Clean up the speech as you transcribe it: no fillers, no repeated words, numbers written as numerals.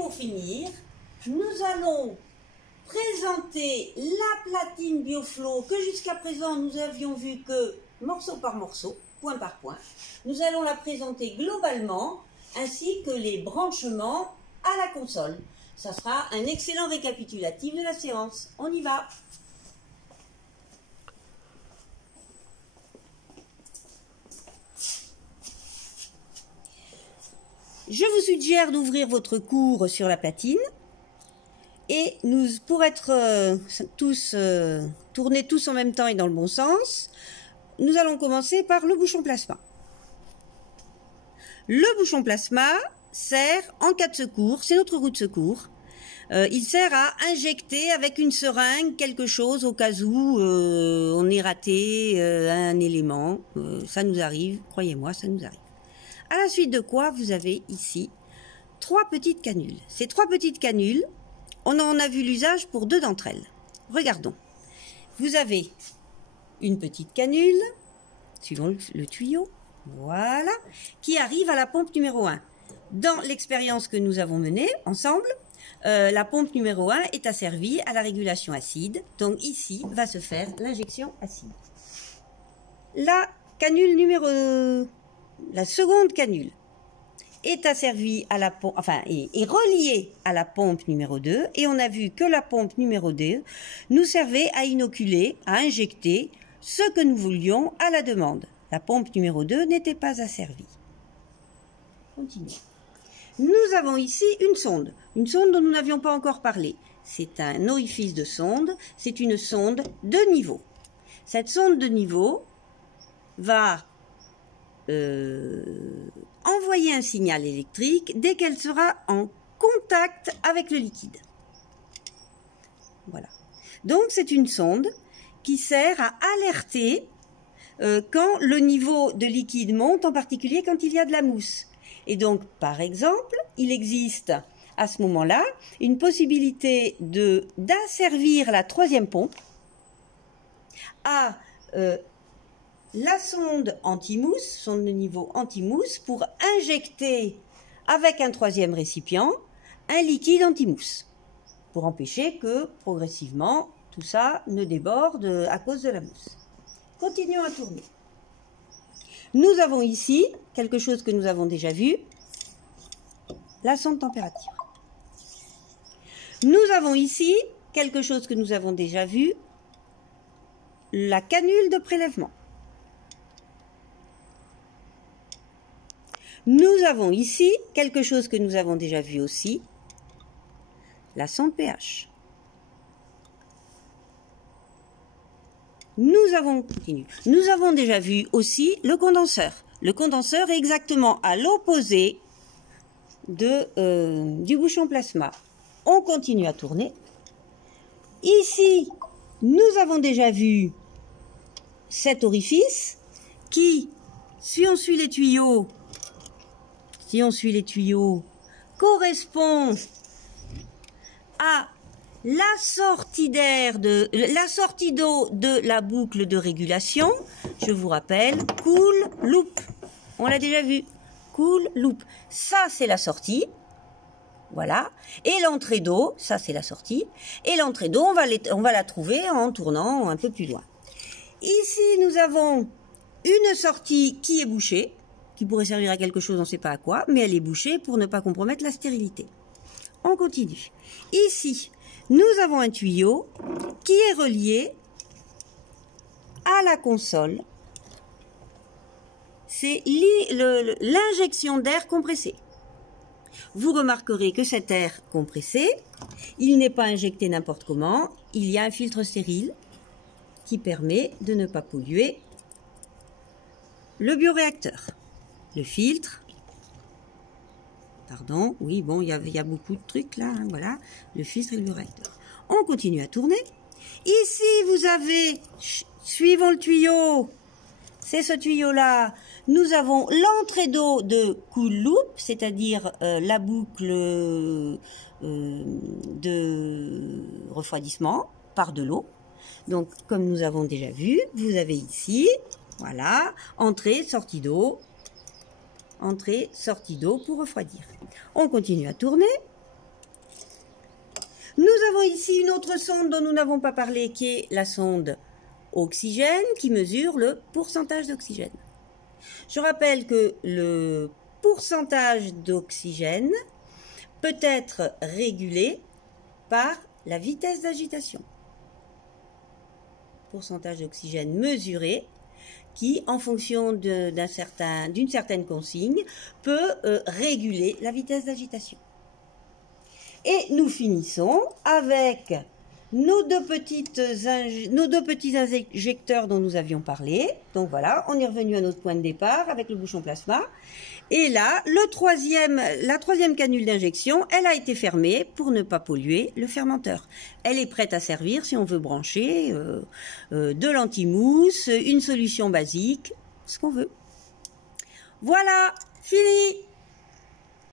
pour finir, nous allons présenter la platine Bioflow que jusqu'à présent nous avions vu que morceau par morceau, point par point. Nous allons la présenter globalement ainsi que les branchements à la console. Ça sera un excellent récapitulatif de la séance. On y va. Je vous suggère d'ouvrir votre cours sur la platine et pour être tournés tous en même temps et dans le bon sens, nous allons commencer par le bouchon plasma. Le bouchon plasma sert en cas de secours, c'est notre roue de secours. Il sert à injecter avec une seringue quelque chose au cas où on ait raté un élément. Ça nous arrive, croyez-moi, ça nous arrive. À la suite de quoi, vous avez ici 3 petites canules. Ces 3 petites canules, on en a vu l'usage pour 2 d'entre elles. Regardons. Vous avez une petite canule, suivant le tuyau, voilà, qui arrive à la pompe numéro 1. Dans l'expérience que nous avons menée ensemble, la pompe numéro 1 est asservie à la régulation acide. Donc ici va se faire l'injection acide. La canule la seconde canule est asservie à la pompe, est reliée à la pompe numéro 2 et on a vu que la pompe numéro 2 nous servait à inoculer, à injecter ce que nous voulions à la demande. La pompe numéro 2 n'était pas asservie. Continuons. Nous avons ici une sonde dont nous n'avions pas encore parlé. C'est un orifice de sonde, c'est une sonde de niveau. Cette sonde de niveau va envoyer un signal électrique dès qu'elle sera en contact avec le liquide. Voilà. Donc c'est une sonde qui sert à alerter quand le niveau de liquide monte, en particulier quand il y a de la mousse. Et donc, par exemple, il existe à ce moment-là une possibilité d'asservir la 3e pompe à la sonde anti-mousse, sonde de niveau anti-mousse, pour injecter avec un 3e récipient un liquide anti-mousse, pour empêcher que progressivement tout ça ne déborde à cause de la mousse. Continuons à tourner. Nous avons ici quelque chose que nous avons déjà vu, la sonde température. Nous avons ici quelque chose que nous avons déjà vu, la canule de prélèvement. Nous avons ici quelque chose que nous avons déjà vu aussi, la sonde pH. Nous avons déjà vu aussi le condenseur. Le condenseur est exactement à l'opposé du bouchon plasma. On continue à tourner. Ici, nous avons déjà vu cet orifice qui, si on suit les tuyaux, correspond à la sortie d'eau de la boucle de régulation. Je vous rappelle, cool loop. On l'a déjà vu. Cool loop. Ça, c'est la sortie. Voilà. Et l'entrée d'eau, ça, c'est la sortie. Et l'entrée d'eau, on va la trouver en tournant un peu plus loin. Ici, nous avons une sortie qui est bouchée, qui pourrait servir à quelque chose, on ne sait pas à quoi, mais elle est bouchée pour ne pas compromettre la stérilité. On continue. Ici, nous avons un tuyau qui est relié à la console. C'est l'injection d'air compressé. Vous remarquerez que cet air compressé, il n'est pas injecté n'importe comment. Il y a un filtre stérile qui permet de ne pas polluer le bioréacteur. Le filtre, pardon, oui, bon, il y a beaucoup de trucs là, hein, voilà, le filtre et le bioréacteur. On continue à tourner. Ici, vous avez, suivant le tuyau, c'est ce tuyau-là, nous avons l'entrée d'eau de cool loop, c'est-à-dire la boucle de refroidissement par de l'eau. Donc, comme nous avons déjà vu, vous avez ici, voilà, entrée, sortie d'eau pour refroidir. On continue à tourner. avons ici une autre sonde dont nous n'avons pas parlé, qui est la sonde oxygène, qui mesure le pourcentage d'oxygène. Je rappelle que le pourcentage d'oxygène peut être régulé par la vitesse d'agitation. Pourcentage d'oxygène mesuré qui, en fonction d'une certaine consigne, peut réguler la vitesse d'agitation. Et nous finissons avec nos deux petits injecteurs dont nous avions parlé. Donc voilà, on est revenu à notre point de départ avec le bouchon plasma. Et là, la troisième canule d'injection, elle a été fermée pour ne pas polluer le fermenteur. Elle est prête à servir si on veut brancher de l'antimousse, une solution basique, ce qu'on veut. Voilà, fini!